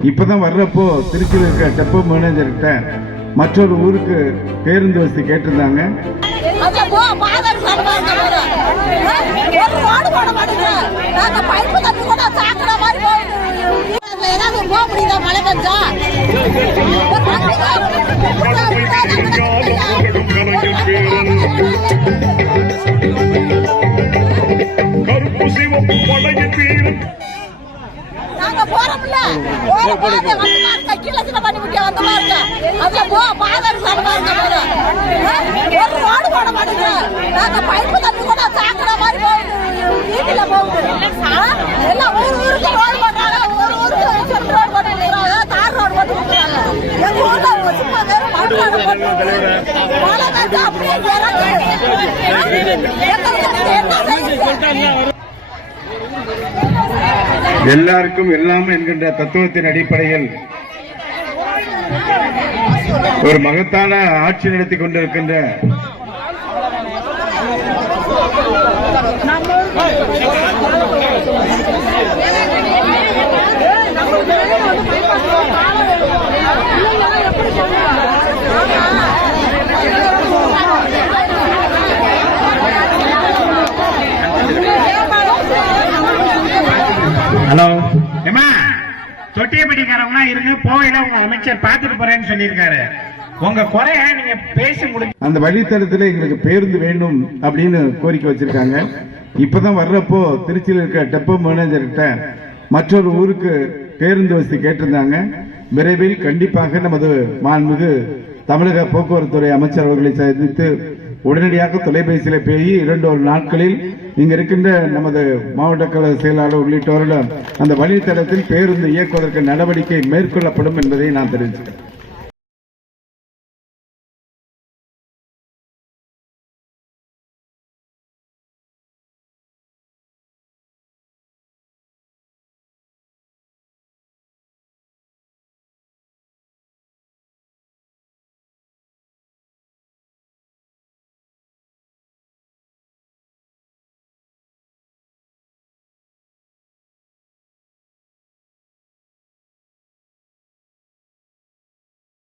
இப்போதான் வர்றப்போ திருச்சியில் இருக்க டெப்போ மேனேஜர்கிட்ட மற்றொரு ஊருக்கு பேருந்து வசதி கேட்டிருந்தாங்க. மழை போ போறோம்ல. போற பாதை வந்து கீழே சின்ன பண்ணி முடிய வந்து பாருங்க. அங்க போ பாதர் ஒரு ரோடு போட நாங்க பைப்பு தண்ணி கூட மாதிரி போகுது. வீட்டுல போகுது. எல்லாம் ஊருக்கு ரோடு போட்டாங்க. ஒரு ஊருக்கு சென்ட் ரோடு போட்டு கொடுக்குறாங்க தார் ரோடு போட்டு கொடுக்குறாங்க எங்க ஊர்ல ஒரு சும்மா மண் ரோடு போட்டு அப்படியே எங்களுக்கு என்ன செய்யுது? எல்லாருக்கும் எல்லாம் என்கின்ற தத்துவத்தின் அடிப்படையில் ஒரு மகத்தான ஆட்சி நடத்தி கொண்டிருக்கின்ற ஹலோ ஏமா தொட்டியப்பட்டிக்காரவங்க இருங்க போகையில உங்க அமைச்சர் பார்த்துட்டு போறேன்னு சொல்லியிருக்காரு. உங்க குறைய நீங்க பேசி முடிச்சு அந்த வழித்தடத்துல எங்களுக்கு பேருந்து வேண்டும் அப்படின்னு கோரிக்கை வச்சிருக்காங்க. இப்பதான் வர்றப்போ திருச்சியில் இருக்க டெப்போ மேனேஜர்கிட்ட மற்றொரு ஊருக்கு பேருந்து வசதி கேட்டிருந்தாங்க. விரைவில் கண்டிப்பாக நமது மாண்புமிகு தமிழக போக்குவரத்து துறை அமைச்சர் அவர்களை சந்தித்து உடனடியாக தொலைபேசியில் பேசி இரண்டு ஒரு நாட்களில் இங்கு இருக்கின்ற நமது மாவட்ட கழக செயலாளர் உள்ளிட்டோரிடம் அந்த வழித்தடத்தில் பேருந்து இயக்குவதற்கு நடவடிக்கை மேற்கொள்ளப்படும் என்பதை நான் தெரிவித்துக்கிறேன்